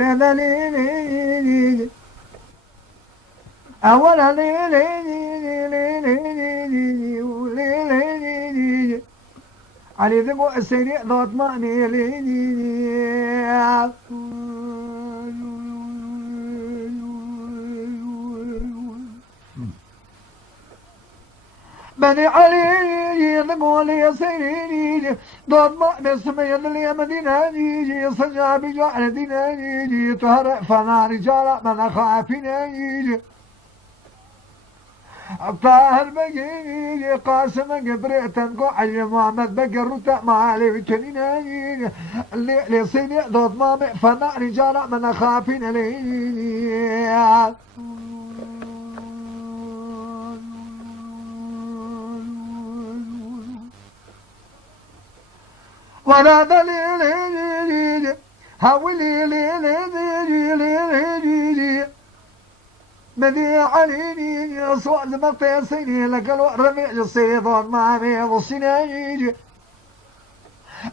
سير دليلي أولا ليلي علي ذبو سيري ضوط ماني ليلي بني علي ذبو لي سيري ضوط ماني سمي ذلي مدينة جيجي صجابي جعل دينا جيجي تهرق فنا رجال من خافين جيجي طاهر بقيني قاسم قبريتن قعي محمد بقر رتا ما علي وكنين اللي صيني ضد مامي فنا رجال من خافين لي ولا دليل هاولي لي مدي عليني صوت مقيسيني لك الورمي الصيدون ما ميض سنايجي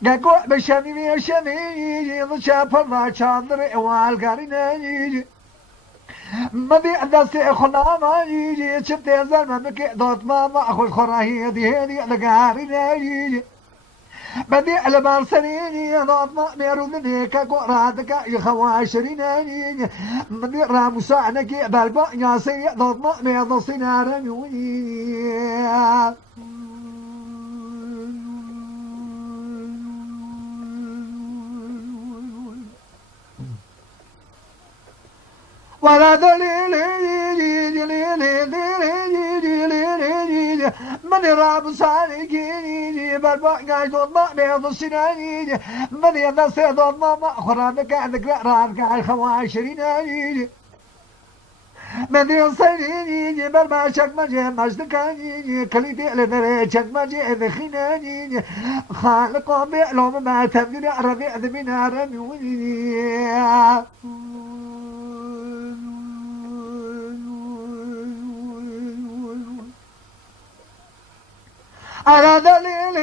قاقو بشمي شميجي ضشاف الله شاندري والقارينيجي مدي دستي خنا ما يجي شبتي زلمة مكي دوت ماما اخو خراهي دي هدي لقارينيجي بدي على سنيني ضاد ما ميرودني كقرادك يخواشريني بدي رامسانك بالبا يا سي ضاد ما ميض سنارني ولا دليل من راب سالكيني بالبقى ضد ما بيض سناني من ينسى ضد ما خرانك عندك رانك على خواشريني من ينسيني بالما شك مجي مجدكاني كليدي لدري شك مجي ذخيناني خالق بيعلم ما تبدي ربيع ذبنا رميوني على دليل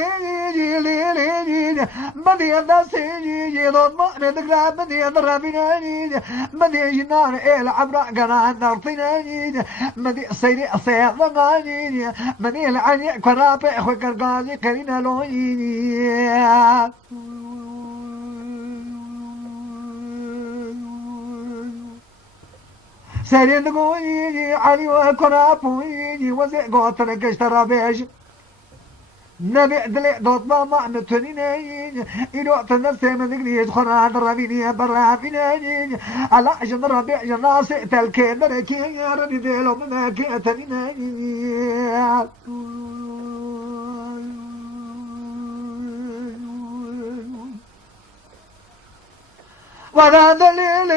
بدي النسيجي ضد ما ندقى بدي ضربيني بدي جنان العبر قنان نرطيني بدي سيري صيد ضماني بدي العني كرابي اخوي كرقازي كرينا لويني سيري نقويني علي وكرابويني وزي قوتنا كشترى بيش نبي دلي دوت ما معنى تنين إلو تنسي من ذكري يدخل عند ربيني برافيني على عشان ربيع جناسي تلكين دركي يا ربي ديلو مناكي تنين ولا دليل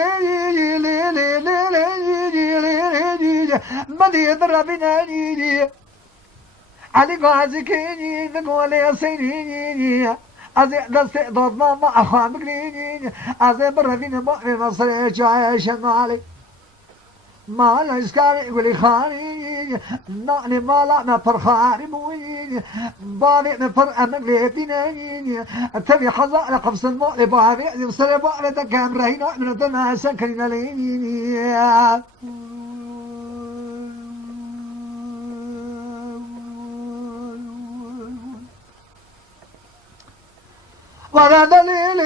بدي ضربني علي غازي كيني نقول يا سيني أزي دستي ضد ماما أخوان بقريني أزي برفين بقري مصري جاي شمالي ما لا يسكاري يقولي خاني نعني ما لا نفر خاري مويني بالي نفر أمك ليتيني تبي حزا لقفص المؤلي بابي أزي بصري بقري تكام رهينا من الدناسا كرينا ليني ولا دليل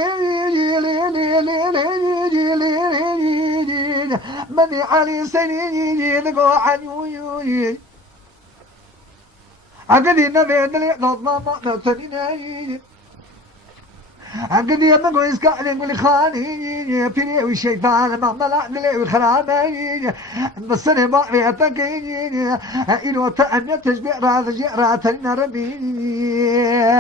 مني علي سنيني نقو عنوي عقدي نبي دلي ضد ماما نتنيني عقدي نقو يسكع لي خاني فيني والشيطان ما ملا دلي وخراني بس انا ما بيتكيني إلو تأني تشبيع راض جئراتنا ربيني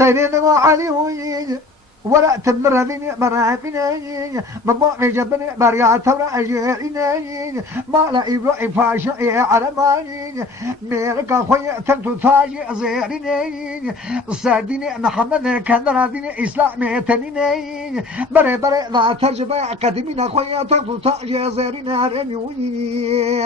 سيدنا علي ويجي ولا تمر ذيني مرافيني مبوع جبني بريا تورا أجيريني ما لا يبرع فاشي على ماني ميرك خويا تنتو تاجي زيريني ساديني محمد كان راديني إسلامي تنيني بري بري لا ترجمة قديمين خويا تنتو تاجي زيريني رميوني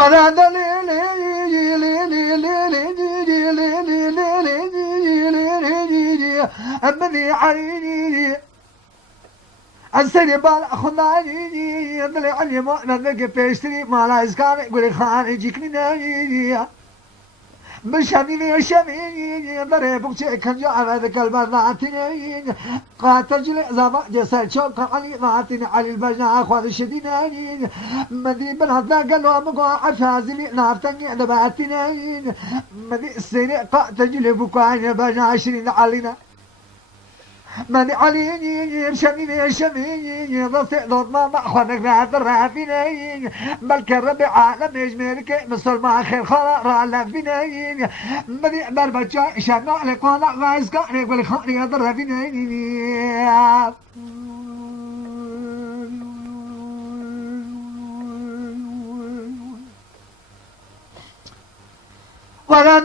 ولا أمني عيني السري بال خناني يدل علي ما نلقى بيشتري ما لا يسكان يقول خان يجيكني ناني مش هميني شميني ضربك شيء كان جاء هذاك البناتين قاتل زما جسد شوك علي ماتين علي البجنا اخوان الشديدين مدي بنات قالوا مقوا عفازلي نافتني دباتين مدي السري قاتل بكاين بجنا 20 علينا ماني عليني شميني شميني ضفت ضد ما اخوانك بعد الرافينين بلك الربع عالم يجملك مثل ما خير خلا رالا فينين ماني بربجا شنا عليك وانا غايز كانك بالخاني الرافينين ولا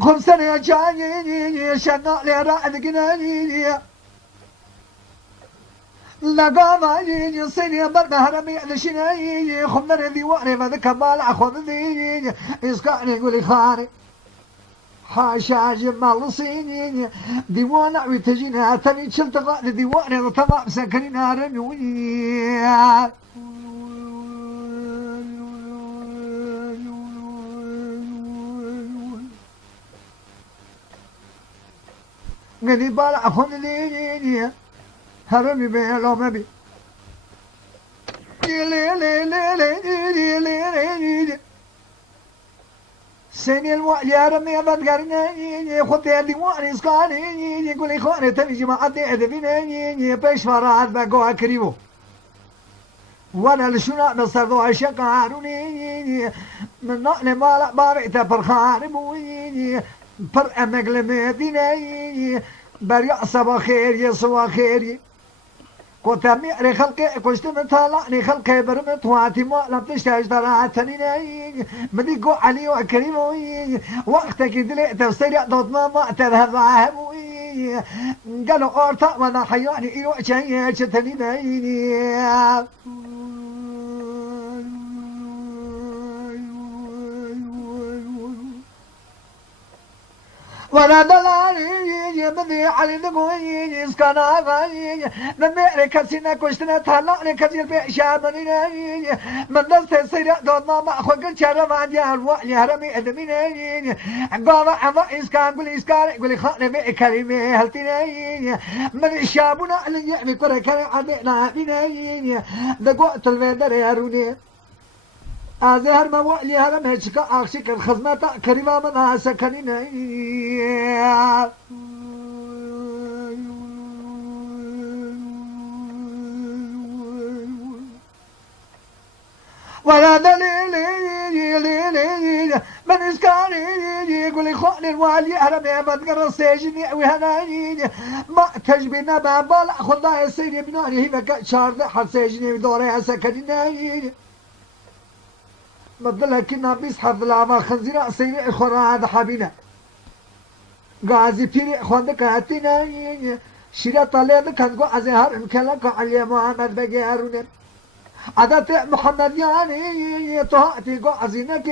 خمسة جاني شنا لرعد جناني لقاماني سيني برد هرمي لشناني خمر ديواني ماذا كمال أخوض ديني إسكاني يقولي خاني حاشا جمال صيني ديوان ويتجينا تاني شلتقى ديواني طبع سكنين هرمي قدي بالا أخون ليني هرمي بين لومبي سني الوعي هرمي بدقرني خطي ديواني اسكاني يقول لي خواني تبي جماعة ادفيني بيش فرات بقوا كريمو وانا لشنا نصردو عشق عاروني من نقل مالا بارئتا برخاني بويني بر امقل مديني بريع صبا خير يسوا خير كوتامي علي خلقي كشت متطلعني خلقي برمت واتي ما لم تشتاج طلعتني مدي قو علي وكريم وقتك دلي تفسير دوت ما تذهب عهبوي قالوا اورتا وانا حياني ايو شيء شتني ولا دلالي بدي علي دقوي اسكنا غاي نميري كسينا كشتنا طلعني كثير بشامني من دست سير دوت ما اخوك شرم عندي الوعي هرمي ادميني قام عما اسكان قولي اسكان قولي خاني بي كلمه هلتيني من الشابنا اللي يعمي كركر عندنا بيني دقوت الفندر ياروني أزهر ما وعلي هرم هشكا أخشك الخزمة كريمة من سكنين ولا دليل من إسكاني يقول لي خون الوالي هرم بدقر السجن وهناني ما تجبنا بابا خذها يصير بناني هنا شارد حد سجني بدوري سكنين مدلها كنا بيسحب العمى خنزيرة سيري إخوانا هذا حبينا غازي بيري إخوان دكاتنا شيرا طالب كان قو أزهر مكلك علي محمد بقي هارون عدت محمد يعني طهاتي قو عزينك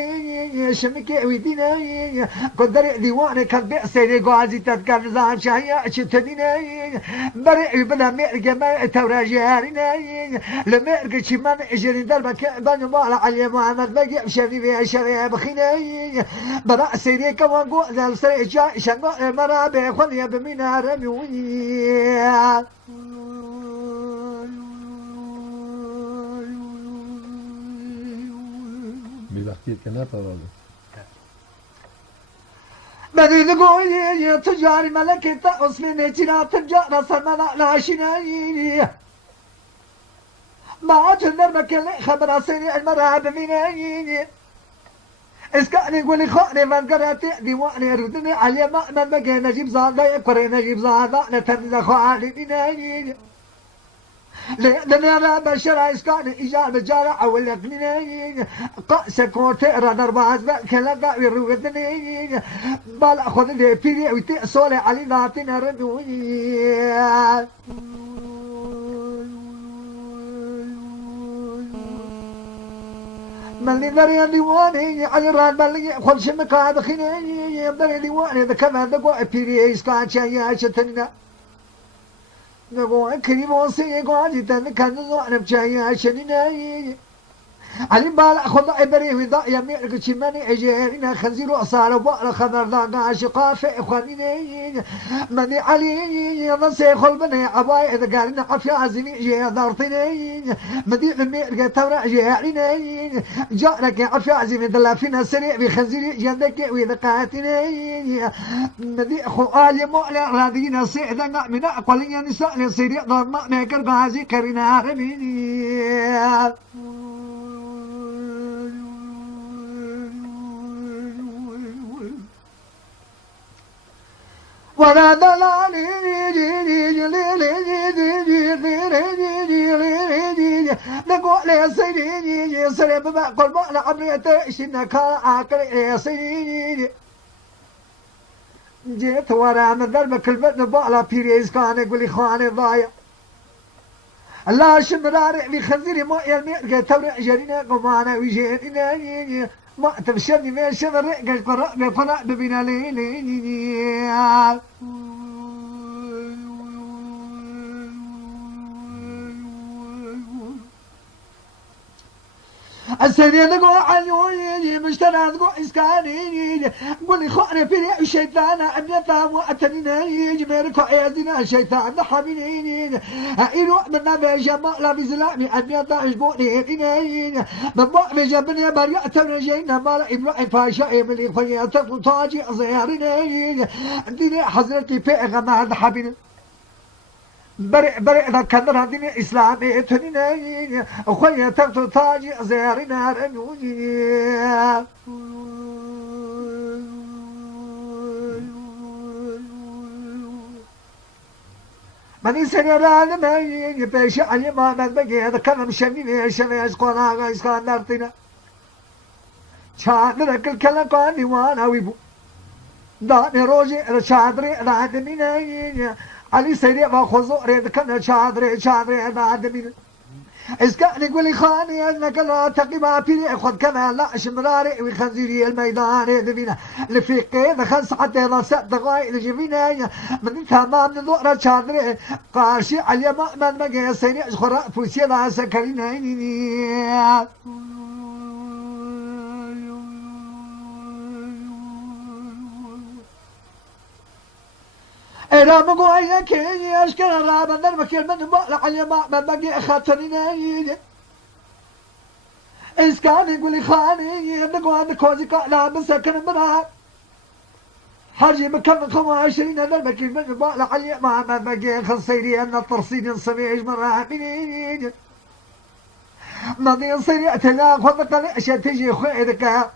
شمك ويدينا قدر ديواني كان بيسيري قو عزي تذكر زان شهية شتدينا بريء بلا ميرقى ما توراجي هارينا لميرقى شمان اجرين دربك بانو مالا علي محمد بقي بشري بي شري بخينا برا سيري كوان قو ذال سري جاي شنو مرابي خلي بمينا رميوي ببختیت که نپراده بدي تقولي تجاري ملكة أصفيني تنا تجارة سمنا ناشنين ما تنربك اللي خبر سيري المرأة بمينين اسكاني يقولي خاني من قرأتي ديواني ردني علي ما من بقى نجيب زادا يكوري نجيب زادا نتنزا خوالي بنين لنا بشر إسكان إيجاب جارع والأقنين قاس كوت ردر باز كلا قاوي روتنين بال أخذ لي بيري وتأصل علي ذاتنا ردوي ملي دري ديواني على راد ملي خل شمك هذا خني دري ديواني ذا كذا ذا قو بيري إسكان شيء شتنا نقول كريم وصي قاعد كان أنا بشيء عشاني علي بال أخذ عبري وضاء يمير كشماني أجينا خنزير وصار وبقر خضر ذا عاشقا في إخواني مني علي نصي خل بني عباي إذا قالنا عفيا عزمي جي دارتني مدي المير تورع جيعيني جارك عفيا عزمي دلا فينا سريع بخنزير جندك وإذا قاتني مدي أخو آلي مؤلع راضينا سيدا من أقل نساء لسريع ضرما نكر غازي كرنا رميني ولا دلالي نقول يا سيدي يا سلام ما قل ما عمري تشنك عاقل يا سيدي جيت ورا من ذرب كلمة نبالة بيريز كان يقول لي خواني ضايع الله شمراري بخنزيري ما يلمي تورع جرينا قمانا ويجينا ما تبشرني ما شمر قرأ ببنا ليلي السنين نقول عنيوني مشترى نقول إسكاني قولي خوانا في الشيطان أبنتا وأتنيني جميركو عيادنا الشيطان حميني إلو منا بجمال بزلامي أبنتا أجبوني إني مبوع بجبني بريأة رجينا مال إبراهيم فاشا إملي خياتا طاجي زيارني ديني حضرتي في غمار حبيني بريء ذا كان هذين إسلامي تنين أخويا تبتو تاجي زيارنا رنوني من سنرى لمين بيش علي ما من بقي هذا كلام شميني شمي أسقونا إسقان دارتنا شاد لك الكلام قاني وانا ويبو داني روجي رشادري رادمينين علي سيدي ما خذوا ريد كنا شادري بعد من إسكان يقول لي خاني أنك لا تقي ما بيني خذ كما لا شمراري وخنزيري الميدان يدبينا لفيقي دخل حتى إذا سأت غاي لجبينا من تمام من ضوء شادري قاشي علي ما من مجي سيدي خراء فوسي لا سكريني إذا مقوية كيني أشكر الرابع نرمكير من مؤلع علي ما بقي أخاتني إسكان يقول لي خاني نقوى نكوزي قاعدة بسكن منها حرجي مكان 25 نرمكير من مؤلع علي ما بقي خصيري أن الترصيد صبيح مرة منين ماضي صيري أتلا خذك لأشياء تجي خيرك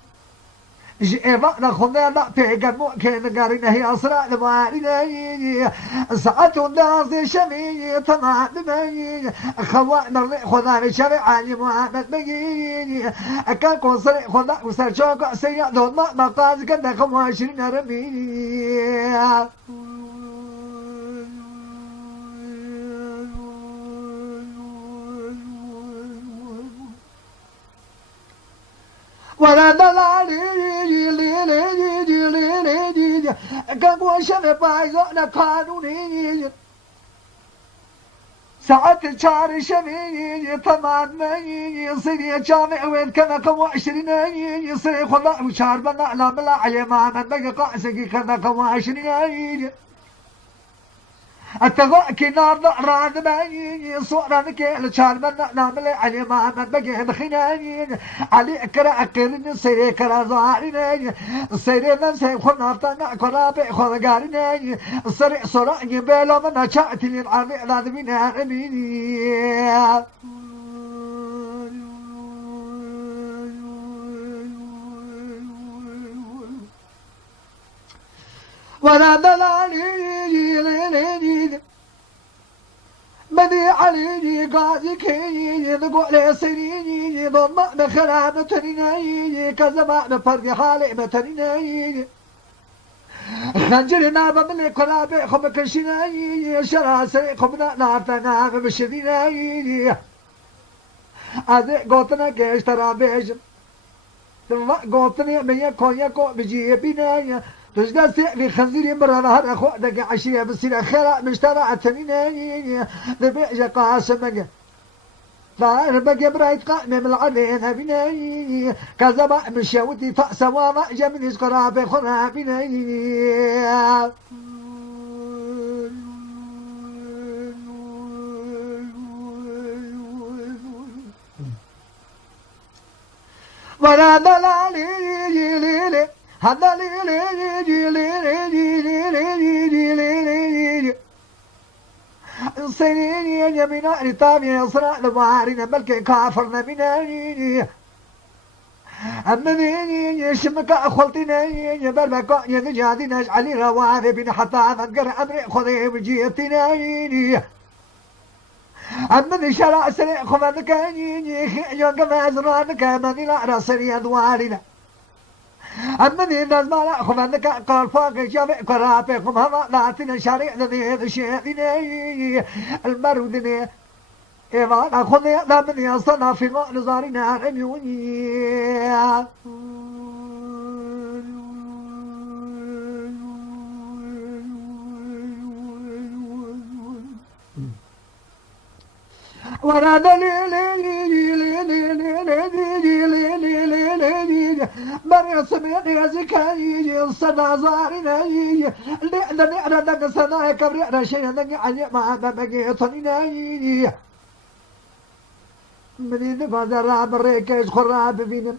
جئنا خذنا لا تهجم كان قارنا هي أسرع لمارنا ساعة الناس شمي تمام بمين خوانا خذنا شمي علي محمد بين كان قصر خذنا قصر شوق سيء دون ما قاز كنا 25 رمي ولا دلالي كان قوشنا بايزونا قانوني ساعة الشهر شمي ثمانين صيري جامع وين كان 20 يصير خلاص وشهر بنا لا بلا علي ما من بقى قاسقي كان 20 التغاء كنار راد باين صورة نكيل شار من نعمل علي ما من بقي بخنانين علي كرا أكرن سيري كرا زارين سيري من سيب خنا فتنا كرا بخنا قارين سري صورة جبالة من أشاتي العربي راد من هرميني ولا دلالي ما بدي علي قاضي كي نقول سنيني ضمع بخراب تنيني كزما بفرق حالي متنيني خنجرنا بملي قرابي خم كشناي شراسي خمنا نعتنا بشديناي أذي قوتنا كيش ترابيش ثم قوتني ميا كونيا كو بجي بناي تجد في خنزيري مرة نهار أخو دقي عشية بسير خيرا مشترى عتنيناي ذبيج قاسمك لا بقى برايت قائم من العلين بناي كذا مشاوتي فأسوا ما جمني قرابي خرابناي ولا دلالي ليلي هذا ليلي سنين يمينا رتابي أسرع لبارنا بلكي كافرنا بناني أمنيني يشمك أخلطنا يبربك ينجادنا علي روافي بن حتى أذكر أمري خذي بجيتنا أمني شرع سريع خمانك يونك مازرانك مني لا رسري أدوارنا أمني الناس ما لا خمانك قال فاق جامع قرابكم هما ناتنا شريع ذي هذا الشيء المرودني إيمان أخذني أمني أصنع في نظارنا عميوني ولا مريم سمعني زكاي صدى زارنا لأن نعرض صدى كبر شيء نجعل ما بقيتنا من فزر بريكش خراب فينا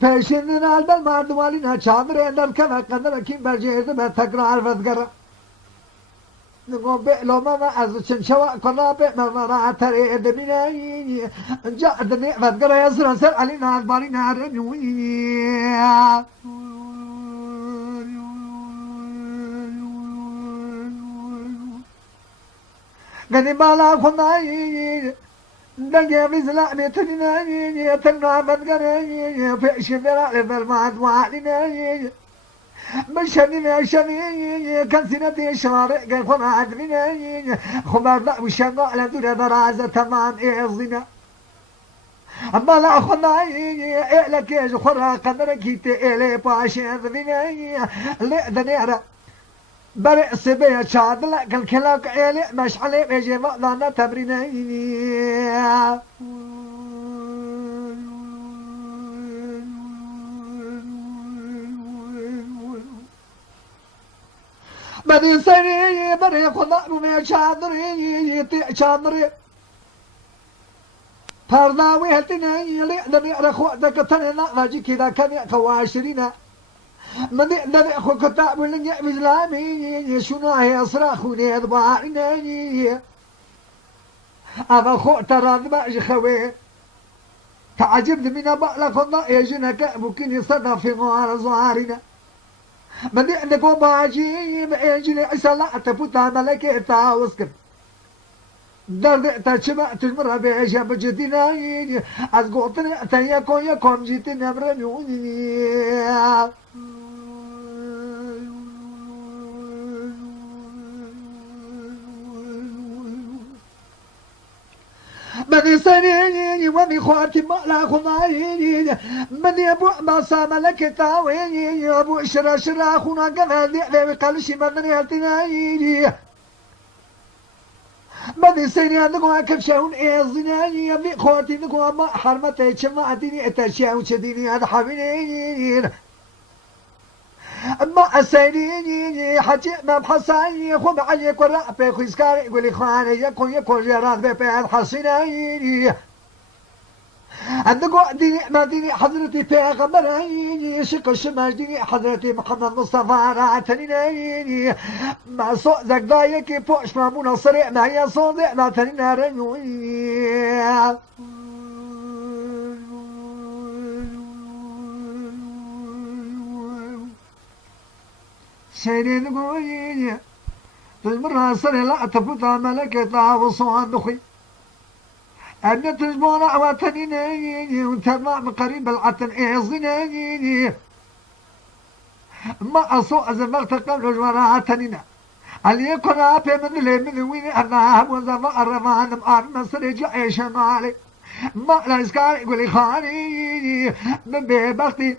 فشلنا البلد والنا شامر أن الكلام قدر كيم برجيز بتكرار فذكر نقول بلو ما أزشن شواء قرابة ما رأتري دبناي جاء دني فذكر يسر سر علينا البارينا رنوي غني بالا خناي دنيا مثل متناي تنا فذكر في شبرا للمعد وعلينا مشاني كان سنتي شارع قال خما عدمنا خما لا وشنا على دون درازة تمام إعزنا أما لا خنا إلك يا خرا قدرك إلي باشي ذبنا لا دنيرة برئ سبيا شاد لا قال كلاك إلي مش علي بيجي مقدنا تمرينا بدي سري بري خدا بمي شادري يطيع شادري پرداوي هلتنا يلي دني رخو دكتنا راجي كذا كان كواشرينا مدي دني خو كتاب لني بزلامي شنو هي صراخوني ضبارنا ابا خو ترى ما خوي تعجبني من بقى خدا يجنك ممكن يصدى في غار زوارنا من عندك وباجي بأجل عسلا تفوتها ملكة تاوسكن درد تشبع تجمر بيجا بجدنا أزقوطني تيكون يكون جيتنا برميوني من سنيني ومن خواتي مالا خمايني من يبو باصا ملك تاويني ابو شرا شرا خونا قنا دي قلشي من ريالتنايني من سنيني نقوى كفشاون ايزناني من خواتي نقوى ما حرمتي شمعتيني اتشاون شديني هذا حبيني ما أسيني حتى ما بحصاني خم عليك ورقبة خيسكاري يقولي خاني يكون جراد بين حصيني عندك ديني ما ديني حضرتي پیغمبريني شق الشماش ديني حضرتي محمد مصطفى راتنيني ما صوت ذاك ضايقي فوش ما منصري ما هي صوت ما تنين رنوي شيرين قوي تجمرها سنة لا تفوتها ملكتها وصوان دخي أن تجمع عواتني وتبع من قريب العتن إعزني ما أسوء زمغت قبل جمراتننا اللي يكون أبي من اللي من وين أنا وزما الرمان أنا مسرج عيش مالي ما لا يسكر يقول لي خاني من بختي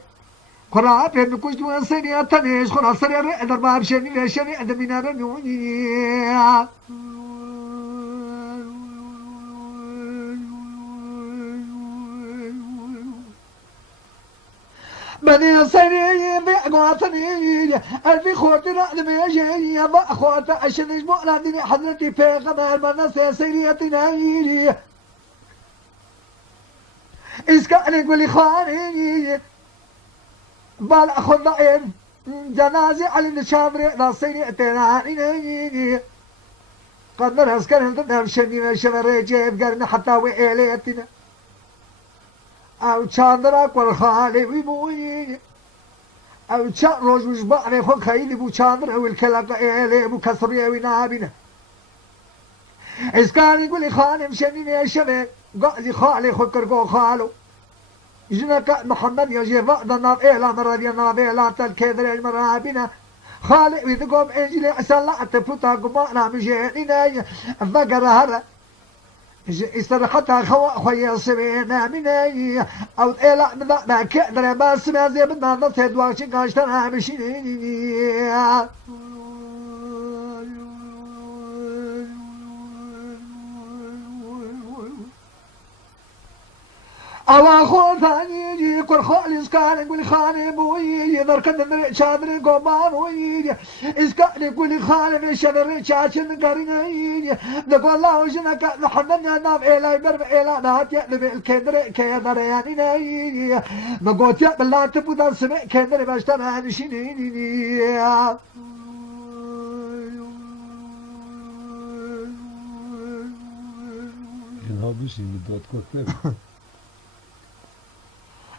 قرأ في مكوش دون سنة تنيش قرأ سريع أدر باب شني لشني أدر من الرنيوني بدي سني بقواتني ألفي خوتي رأد بيجي بأخوات عشان يجمع لديني حضرتي في غمار مناسي سيريتي إسكان يقول لي خاني بال أخذ ضعيف جنازي على الشامري ناصيني اتناني قدر أسكن هندنا بشني شمري جيب قرن حتى وإليتنا أو شاندراك والخالي ويبوي أو شان روج وجبعني خو خيلي بو شاندر والكلاق إلي بو كسرية ونابنا إسكان يقول لي خاني مشني شمري قال خالي خو كرقو خالو جنك محمد يجي فقد النار إعلان رضي النار لا تلكذر المرابنا خالق ويدقوم إنجلي أسلع تفوتا قمانا مجيئنا فقر هذا استرحتها خويا سبينا مني أو إلا من ذا ما كدر بس ما زي بدنا نصيد واشين كاشتنا مشيني الله خوتاني كل خالص كان يقول خاني بوي ذركن شادر قوما بوي اسكان يقول خاني شادر شاشن قريني نقول الله وجنك محمد نام إلى برب إلى نهات يقلب الكندر كيدر يعني نقول يا بالله تبدا سمع كندر باشتنا نشيني إنها بيشي مدوت كتب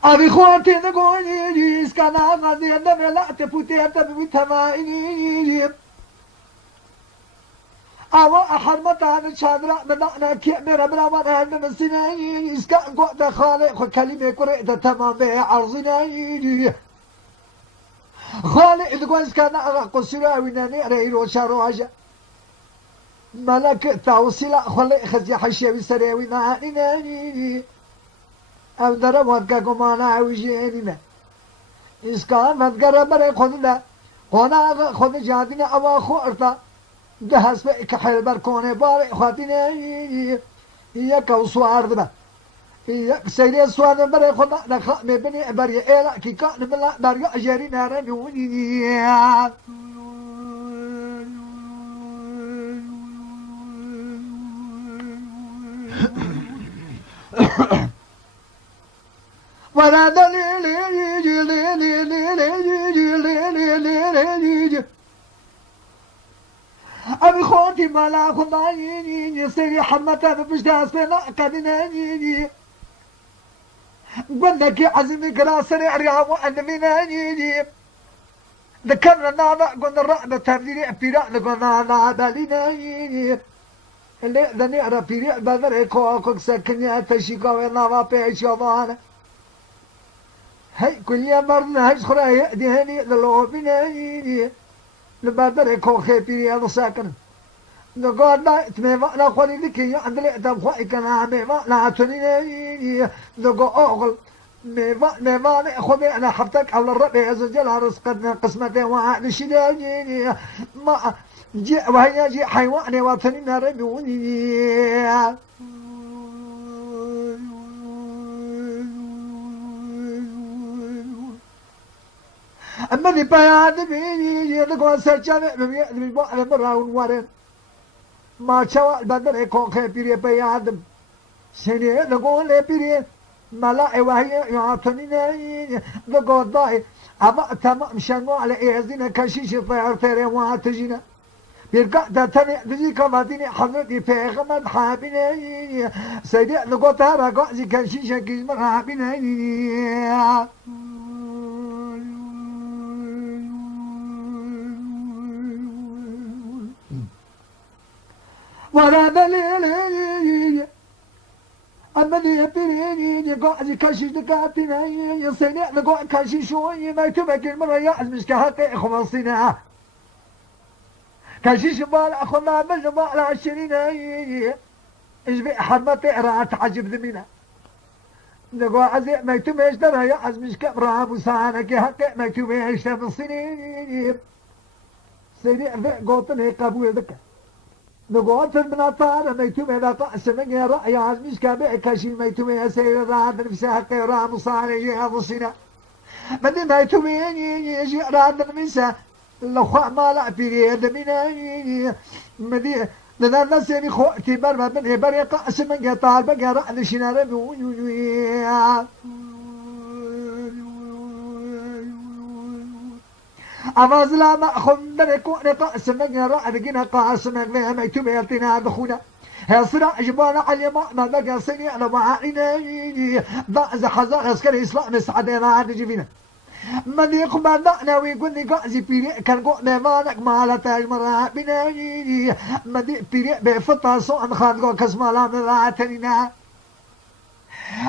أبي خواتي نقولي إسكانا غازي النبي لا تفوتي أنت بتمايني أو أحد متان شادرة بدأنا كيمير برامنا من سنين إسكان قوة خالق كلمة قرئة تمام عرضني خالق تقول إسكان قصيرة وناني ريرو شاروجة ملك توصيل خلق خزي حشي بسريوي ناني أو دربت كقمانا وجيننا إسكان متقرب بري خذنا قنا خذ جادنا أو خورتا جهز بك حلبر كوني باري خاتنا هي كوسوار دبا هي سيدي سوار بري خذنا نخ مبني بري إلا كي كان بلا بري أجري نار نوني ولا دليل أبي خوتي ملا خضايني سيري حمتا بجداس بنا قدناني قلنك يا عزمي كلا سريع رياض وأنميناني ذكرنا نانا قلنا الرعب تبديني أبتراء قلنا نانا ليناني اللي ذني أرى بيريع بدر كوكوك سكنيا تشيكا ونانا بيش يضانا هاي كل يوم مرنا هاي خرا يأدي هني للوبيناني لبدر كوخي بيريع ساكن نقول لا تميمانا خولي ذكي عندلي أدام خواهي كنا ميمانا تنيني نقول أغل ميمانا خذي أنا حفتك على الربي عز وجل رزقنا قسمتي وعاد شداني ما جي وهي جي حيواني وطنينا ربيوني أما دي بيان بيني نقول سرجاني بيان بيان براون وارن ما شاء البدر يكون خبير بيادم سنة نقول لبير ملا وهي يعطني نقول ضاي أما تمام شنو على إعزنا كشيش طير ترى واتجينا بيرجع تاني تجي كماديني حضرتي في غمد حابيني سيدي نقول ترى قاعد كشيش كيز حابيني ولا دليل أمني بيني قاعد كشيش دكاتنا سنة قاعد كشيش شوي ما تبقى المرة يعزمش كهقي خمسنا كشيش مال أخونا من مال عشرين إيش بحرمة رات عجب ذمنا نقول عزيء ما تبقى ترى يعزمش كبرها مسانا كهقي ما تبقى من سنين سنة قوتني قبول ذكر نقول من طار ما يتوه لا قاس من رأي عزمش كابع كشي ما يتوه سير راد نفسه قيرا مصاري هذا السنة بدي ما يتوه يجي راد نفسه لو خا ما لا بيريد من مدي لنا الناس يعني خو اعتبار ما بني بري قاس من طار بقى رأي شنار أفاز لا ما خندر كون قاس من رأى بقينا قاس من ما يتوب يلتنا بخونا هالصراع جبال علي ما بقى سني أنا معيني ضعز حزار عسكري إسلام السعادة ما عاد جبينا ما ذيق ما ضعنا ويقول لي قازي بيري كان قونا مالك ما لا تجمر بناي ما ذيق بيري بفطا صون خان قو كسمالا من راتنينا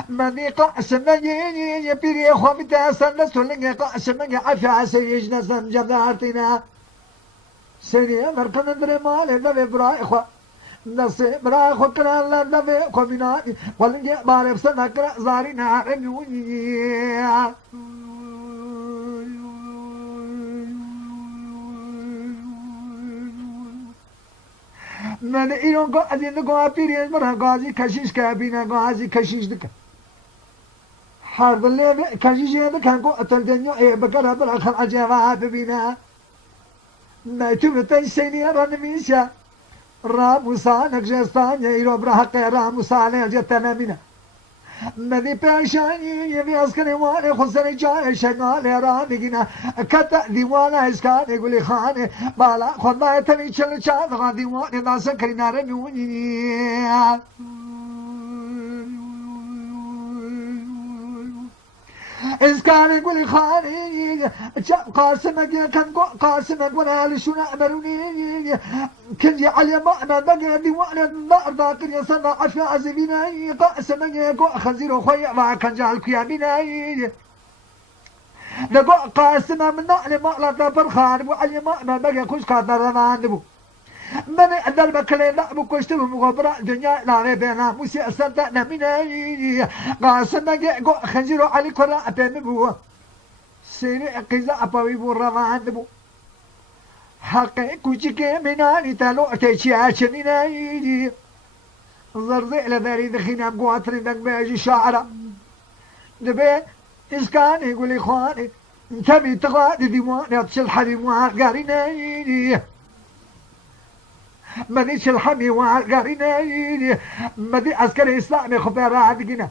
مني قاس مني يبيري خومتا سنة سلنجة قاس مني عفا سيجنا سنجدارتنا سيني مركن دري مالي دفي براي خوا نصي براي خوا كران لا دفي خوا بناني ولنجي بارب سنة كرا زارينا رميوني من إيران قاعدين نقول بيري مرة قاضي كشيش كابينا قاضي كشيش دك حرب الليل كشيش هذا كان قاتل دنيا إيه بكرة بالأخر عجبها ببينا ما تبتي سيني رنميشا راموسا نكجستان يرو برحق راموسا نجتنا منا مدي باشاني يبي أسكني وانا خسري جاي شغال رانينا كتا ديوانا إسكان يقولي خاني بالا خد ما يتني شل شاد غا ديوانا ناسا كرينا رميوني إسكان يقولي خاني قاسمك كان قاسمك وانا لشونا أمروني كنجي علي ما بقى ديوانا النار باقر يصنع عفا عزبينا قاسمك خزيرو خويا ما كان جعل كيامينا نقول قاسمة من نقل ما لا برخان وعلي ما بقى كوش قادر راندبو من أدر بكلي لا بكشتبه مغبرة الدنيا لا بينا موسى أصدقنا من قاسمك خزيرو علي كرا بينبو سيري قزا أبوي برا حقي كوشكي مناني تلو تشياشنيني زرزي لذاري دخينا بقواترين دنك بيجي شعرة دبي إسكاني يقولي خواني انتبي تغادي ديواني أتشل حديم وعقاريني مدي شلحمي وعقاريني مدي عسكري إسلامي خبير عدقنا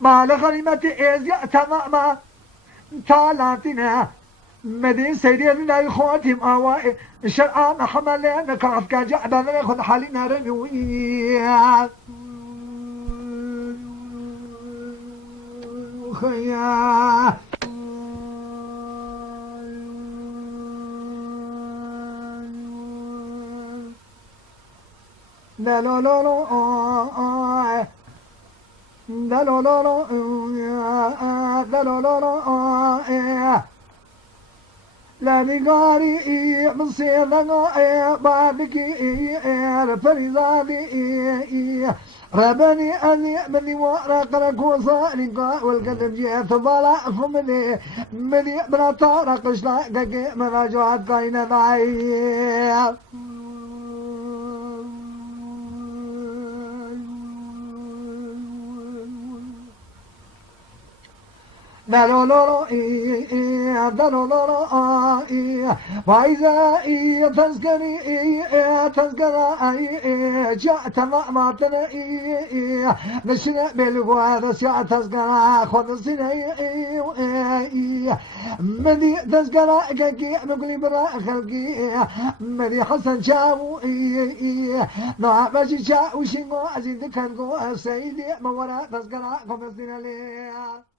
ما لغريمتي إزياء تماما تالاتنا مدين سيدين لا يخوتهم أوائي الشرع محمد لأن كرف كان جعبا ناخذ حالنا رميوي خيا لا لا لا لا لا لا لا لا لا لا لا نقاري من سيدنا بعدكي فرزادي ربني أني مني ورق الكوصاني والقلب جيت ضلعكم مني من طارق اشلاقك من أجوات قين ضعيف دلولو دلولو وإذا تذكري جاء تمام نشنا بالغوار ساعة تذكر خذ سنة مدي تذكر كي نقولي برا خلقي مدي حسن شاو نعم ماشي شاو شنو عزيز كان سيدي مورا تذكر خذ سنة